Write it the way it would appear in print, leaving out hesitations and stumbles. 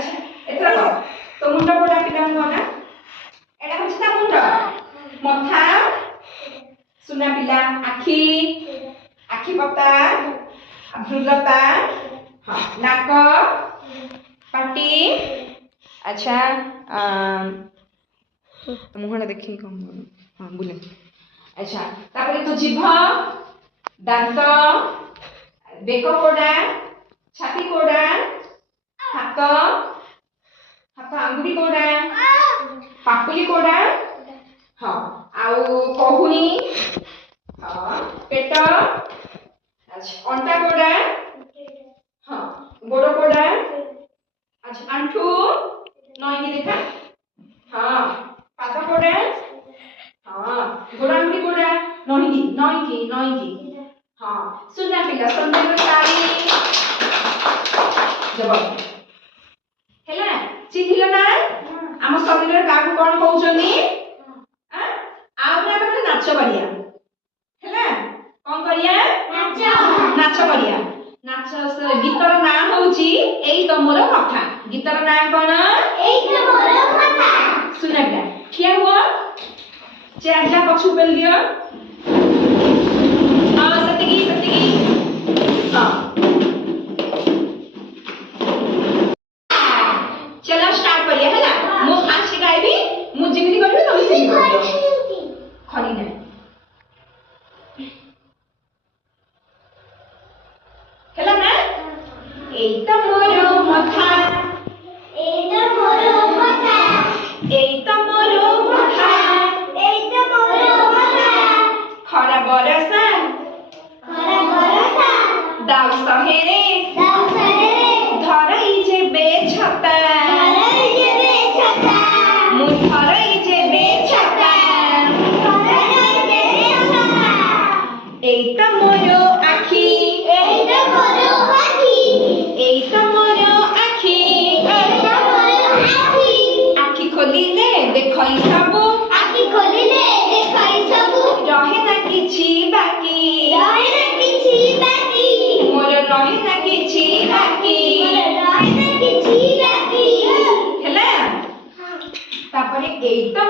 अच्छा एथरा को तो मुंडा कोडा पिला कोना एटा होछि ता मुंडा मथा सुना पिला आखी आखी पता भ्रुलता हां नाक पाटी अच्छा मुहना देखि कम हां बुले अच्छा तापरे तो जिभ दांत बेक कोडा छाती कोडा हाथ हाथ आंगुठी कोडा पापुली कोडा हाँ आउ कहूनी हाँ पेट अच्छा अंटा कोडा हाँ गोड़ कोडा अच्छा आंठू नई देखा हाँ पाद कोडा हाँ गोड़ आंगुठी कोडा नई हाँ सुना पिला सुंदर सारी जवाब हैला चिन्हिल ना आम शरीर काकू कौन कहउछनी आउना नाच करिया हैला कौन करिया नाच करिया नाच गीतर ना होउची एई तमोर कथा गीतर ना कोन एई तमोर कथा सुना बेटा क्या हुआ चेहरा पछु पेल दियो हां सतगी हां चलो स्टार्ट करिए है ना मु फास्ट गाइबी मु जिमिति करबी तुम सेही करबो खड़ी ना हैला ना एइता मोरो मथा एइता मोरो मथा एइता मोरो मथा एइता मोरो मथा खरा बरसा दाउ सहेरे धरई जे बेछता मु धरई जे बेछता एइता मोरो आखी एइता मोरो आखी एइता मोरो आखी एइता मोरो आखी आखी खोलिले देखई सबु आखी खोलिले देखई सबु रहे ना किछि बाकी रहे ना किछि बाकी मोर रहे ना किछि बाकी मोर रहे ना किछि बाकी हैला तापरे एइता